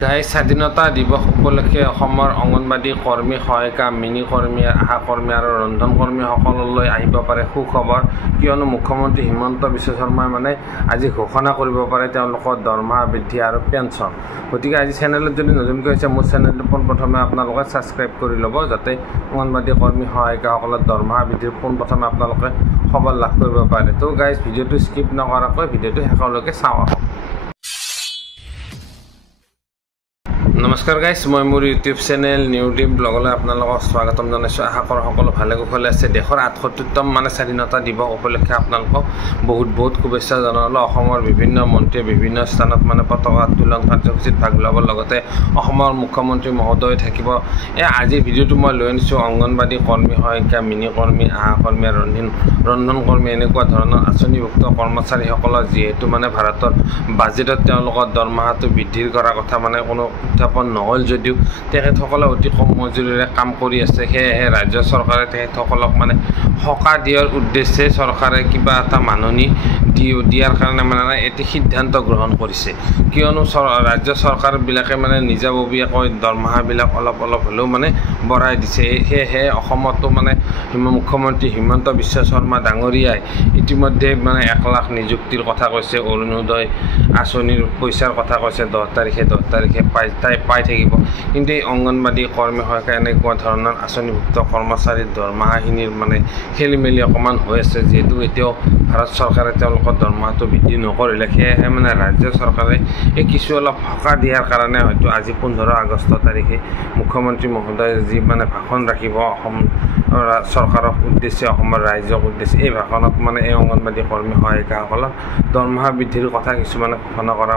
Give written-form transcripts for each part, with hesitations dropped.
স্বাধীনতা দিৱস উপলক্ষে অসমৰ অংগনবাড়ী কৰ্মী সহায়িকা মিনি কৰ্মী আশা কৰ্মী আৰু ৰন্ধন কৰ্মীসকললৈ আহিব পাৰে সুখবৰ কিয়নো মুখ্যমন্ত্ৰী হিমন্ত বিশ্ব শৰ্মাই আজি ঘোষণা কৰিব পাৰে তেওঁলোকৰ দৰমহা বৃদ্ধি আৰু পেঞ্চন। গতিকে আজি চেনেলত যদি নতুনকৈ হৈছে মোৰ চেনেলটো পোনপ্ৰথমে আপোনালোকে ছাবস্ক্ৰাইব কৰি ল'ব যাতে অংগনবাড়ী কৰ্মী সহায়িকাসকলৰ দৰমহা বৃদ্ধিৰ পোনপ্ৰথমে আপোনালোকে খবৰ লাভ কৰিব পাৰে। তো গাইজ ভিডিঅ'টো স্কিপ নকৰাকৈ ভিডিঅ'টো শেষলৈকে চাওঁ। নমস্কাৰ গাইজ, মই মোৰ ইউটিউব চেনেল নিউ টিম ব্লগলৈ আপোনালোকক স্বাগতম জনাইছোঁ। আশা কৰোঁ সকলো ভালে কুশলে আছে। দেশৰ ৭৮তম স্বাধীনতা দিৱস উপলক্ষে আপোনালোকক বহুত শুভেচ্ছা জনালোঁ। অসমৰ বিভিন্ন মন্ত্ৰীয়ে বিভিন্ন স্থানত পতাকা উত্তোলন কাৰ্যসূচীত ভাগ ল'বৰ লগতে অসমৰ মুখ্যমন্ত্ৰী মহোদয় থাকিব। আজিৰ ভিডিঅ'টো মই লৈ আনিছোঁ অংগনবাড়ী কৰ্মী সহায়িকা মিনি কৰ্মী আশা কৰ্মী আৰু ৰন্ধন কৰ্মী এনেকুৱা ধৰণৰ আঁচনিভুক্ত কৰ্মচাৰীসকলৰ যিহেতু ভাৰতৰ বাজেটত তেওঁলোকৰ দৰমহাটো বৃদ্ধিৰ কৰা কথা কোনো উত্থাপন নহ'ল যদিও তেখেতসকলে অতি কম মজুৰিৰে কাম কৰি আছে। সেয়েহে ৰাজ্য চৰকাৰে তেখেতসকলক সকাহ দিয়াৰ উদ্দেশ্যে চৰকাৰে কিবা এটা মাননি দিয়াৰ কাৰণে এটি সিদ্ধান্ত গ্ৰহণ কৰিছে। কিয়নো ৰাজ্য চৰকাৰবিলাকে নিজাববীয়াকৈ দৰমহাবিলাক অলপ হ'লেও বঢ়াই দিছে। সেয়েহে অসমতো মুখ্যমন্ত্ৰী হিমন্ত বিশ্ব শৰ্মা ডাঙৰীয়াই ইতিমধ্যে ১ লাখ নিযুক্তিৰ কথা কৈছে। অৰুণোদয় আঁচনিৰ পইচাৰ কথা কৈছে 10 তাৰিখে পাই থাকিব। কিন্তু এই অংগনবাড়ী কৰ্মী সহায়িকা এনেকুৱা ধৰণৰ আঁচনিভুক্ত কৰ্মচাৰীৰ দৰমহাখিনিৰ খেলি মেলি অকণমান হৈ আছে। যিহেতু এতিয়াও ভাৰত চৰকাৰে তেওঁলোকৰ দৰমহাটো বৃদ্ধি নকৰিলে সেয়েহে ৰাজ্য চৰকাৰে এই কিছু অলপ সকাহ দিয়াৰ কাৰণে হয়তো আজি 15 আগষ্ট তাৰিখে মুখ্যমন্ত্ৰী মহোদয়ে যি ভাষণ ৰাখিব অসম চৰকাৰক উদ্দেশ্যে অসমৰ ৰাইজক উদ্দেশ্যে এই ভাষণত এই অংগনবাড়ী কৰ্মী সহায়িকাসকলৰ দৰমহা বৃদ্ধিৰ কথা কিছুমানে ঘোষণা কৰা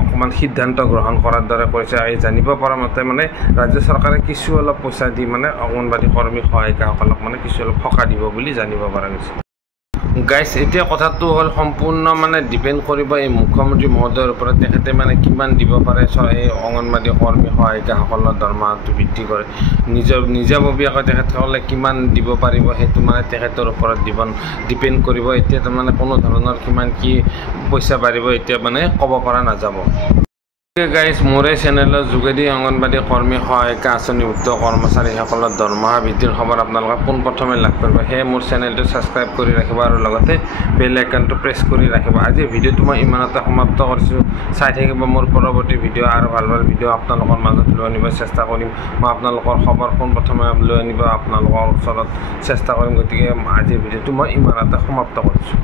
অকণমান সিদ্ধান্ত গ্ৰহণ কৰাৰ দৰে কৰিছে। এই জানিব পৰা মতে ৰাজ্য চৰকাৰে কিছু অলপ পইচা দি অংগনবাড়ী কৰ্মী সহায়িকাসকলক কিছু অলপ সকাহ দিব বুলি জানিব পৰা গৈছে। গাইজ এতিয়া কথাটো হ'ল সম্পূৰ্ণ ডিপেণ্ড কৰিব এই মুখ্যমন্ত্ৰী মহোদয়ৰ ওপৰত। তেখেতে কিমান দিব পাৰে এই অংগনবাড়ী কৰ্মী সহায়িকাসকলৰ দৰমহাটো বৃদ্ধি কৰে নিজাববীয়াকৈ তেখেতসকলে কিমান দিব পাৰিব সেইটো তেখেতৰ ওপৰত ডিপেণ্ড কৰিব। এতিয়া কোনো ধৰণৰ কিমান কি পইচা বাঢ়িব এতিয়া ক'ব পৰা নাযাব। গাইজ মোৰে চেনেলৰ যোগেদি অংগনবাড়ী কৰ্মী সহায়িকা আঁচনিভুক্ত কৰ্মচাৰীসকলৰ দৰমহা বৃদ্ধিৰ খবৰ আপোনালোকে পোনপ্ৰথমে লাভ কৰিব। সেয়ে মোৰ চেনেলটো ছাবস্ক্ৰাইব কৰি ৰাখিব আৰু লগতে বেল আইকনটো প্ৰেছ কৰি ৰাখিব। আজিৰ ভিডিঅ'টো মই ইমানতে সমাপ্ত কৰিছোঁ। চাই থাকিব মোৰ পৰৱৰ্তী ভিডিঅ' আৰু ভাল ভিডিঅ' আপোনালোকৰ মাজত লৈ আনিবৰ চেষ্টা কৰিম। মই আপোনালোকৰ খবৰ পোনপ্ৰথমে লৈ আনিব আপোনালোকৰ ওচৰত চেষ্টা কৰিম। গতিকে আজিৰ ভিডিঅ'টো মই ইমানতে সমাপ্ত কৰিছোঁ।